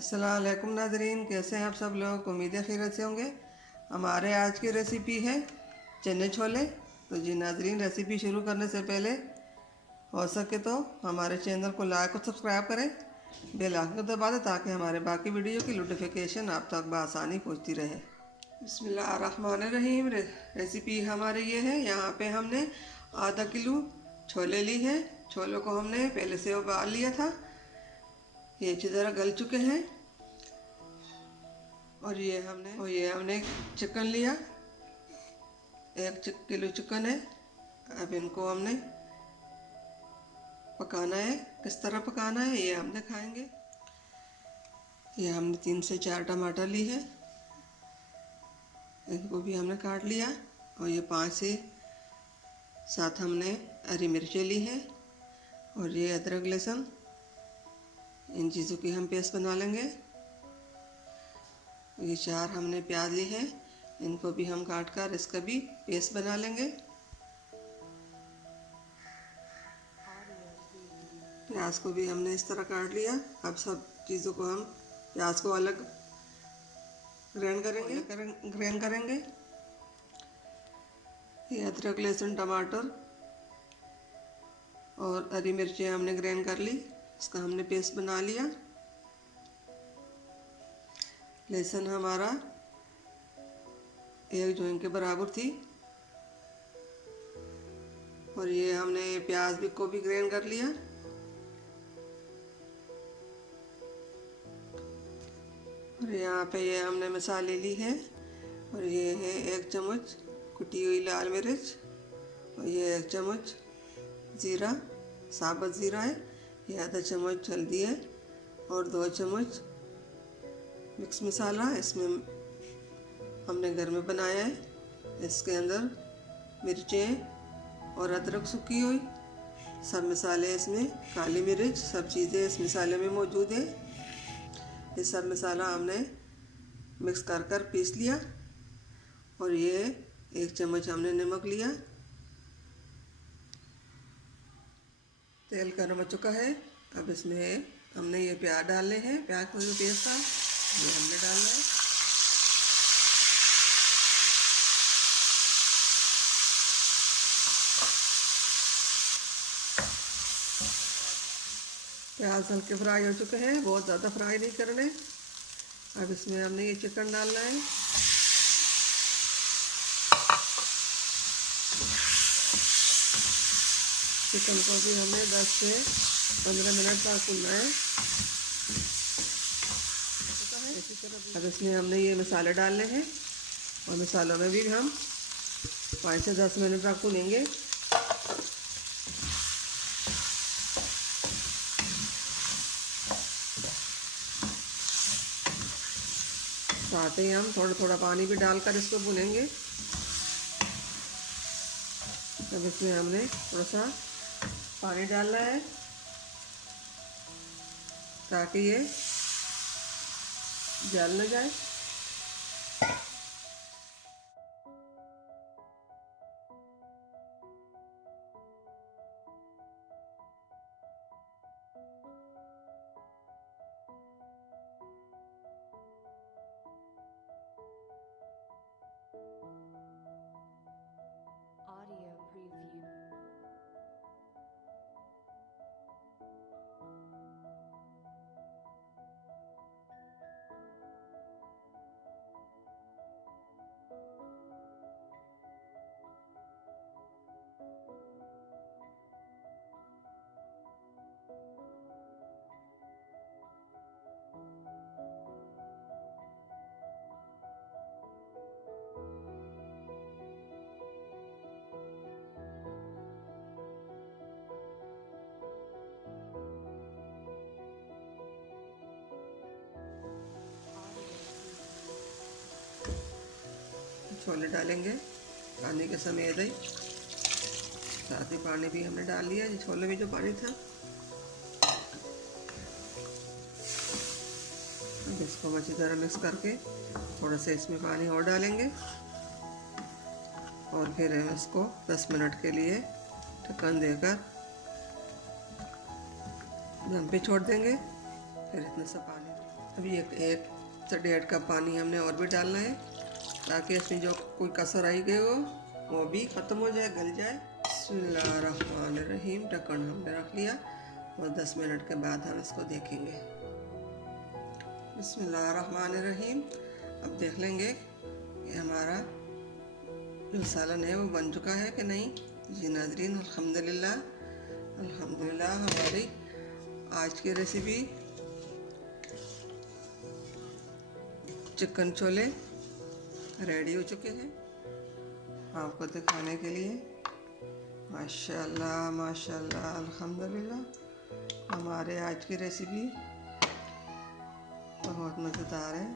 अस्सलाम वालेकुम नाज़रीन, कैसे हैं आप सब लोग। उम्मीद है खैरियत से होंगे। हमारे आज की रेसिपी है चने छोले। तो जी नाज़रीन, रेसिपी शुरू करने से पहले हो सके तो हमारे चैनल को लाइक और सब्सक्राइब करें, बेल आइकन को दबा दें ताकि हमारे बाकी वीडियो की नोटिफिकेशन आप तक बआसानी पहुंचती रहे। बिस्मिल्लाहिर्रहमानिर्रहीम। रेसिपी हमारे ये है। यहाँ पे हमने आधा किलो छोले ली है। छोलों को हमने पहले से उबाल लिया था, ये अच्छी तरह गल चुके हैं। और ये हमने चिकन लिया, 1 किलो चिकन है। अब इनको हमने पकाना है। किस तरह पकाना है ये हम दिखाएंगे। ये हमने 3 से 4 टमाटर ली है, इनको भी हमने काट लिया। और ये 5 से 7 हमने हरी मिर्चें ली है। और ये अदरक लहसुन, इन चीज़ों की हम पेस्ट बना लेंगे। ये 4 हमने प्याज ली है, इनको भी हम काट कर इसका भी पेस्ट बना लेंगे। प्याज को भी हमने इस तरह काट लिया। अब सब चीज़ों को हम प्याज को अलग ग्राइंड करेंगे। ये अदरक लहसुन टमाटर और हरी मिर्चें हमने ग्राइंड कर ली, इसका हमने पेस्ट बना लिया। लहसुन हमारा 1 जोइन के बराबर थी। और ये हमने प्याज भी को भी ग्राइंड कर लिया। और यहाँ पे ये हमने मसाले ली है। और ये है 1 चम्मच कुटी हुई लाल मिर्च, और ये 1 चम्मच ज़ीरा, साबुत ज़ीरा है। ये आधा चम्मच हल्दी है, और 2 चम्मच मिक्स मसाला, इसमें हमने घर में बनाया है। इसके अंदर मिर्चें और अदरक सूखी हुई, सब मसाले इसमें, काली मिर्च, सब चीज़ें इस मसाले में मौजूद है। ये सब मसाला हमने मिक्स कर पीस लिया। और ये 1 चम्मच हमने नमक लिया। तेल गर्म हो चुका है। अब इसमें हमने ये प्याज डालने हैं। प्याज को जो पेस्ट था ये हमने डालना है। प्याज हल्के फ्राई हो चुके हैं, बहुत ज़्यादा फ्राई नहीं करने। अब इसमें हमने ये चिकन डालना है। चिकन को भी हमें 10 से 15 मिनट तक भूनना है। अब इसमें हमने ये मसाले डालने हैं, और मसालों में भी हम 5 से 10 मिनट तक भूनेंगे। साथ ही हम थोड़ा थोड़ा पानी भी डालकर इसको भूनेंगे। अब इसमें हमने थोड़ा सा पानी डालना है ताकि ये जल न जाए। Audio preview. छोले डालेंगे पानी के समय ही, साथ ही पानी भी हमने डाल लिया। छोले में जो पानी था, अब इसको अच्छी तरह मिक्स करके थोड़ा सा इसमें पानी और डालेंगे। और फिर हम इसको 10 मिनट के लिए ढक्कन देकर दम पे छोड़ देंगे। फिर इतना सा पानी अभी एक से 1.5 कप पानी हमने और भी डालना है ताकि इसमें जो कोई कसर आई गई हो वो भी ख़त्म हो जाए, गल जाए। बिस्मिल्लाहिर्रहमानिर्रहीम। ढक्कन हमने रख लिया और 10 मिनट के बाद हम इसको देखेंगे। बिस्मिल्लाहिर्रहमानिर्रहीम। अब देख लेंगे कि हमारा जो सालन है वो बन चुका है कि नहीं। जी नाज़रीन, अल्हम्दुलिल्लाह अल्हम्दुलिल्लाह हमारी आज की रेसिपी चिकन छोले रेडी हो चुके हैं आपको दिखाने के लिए। माशाल्लाह माशाल्लाह अल्हम्दुलिल्लाह हमारे आज की रेसिपी बहुत मज़ेदार है।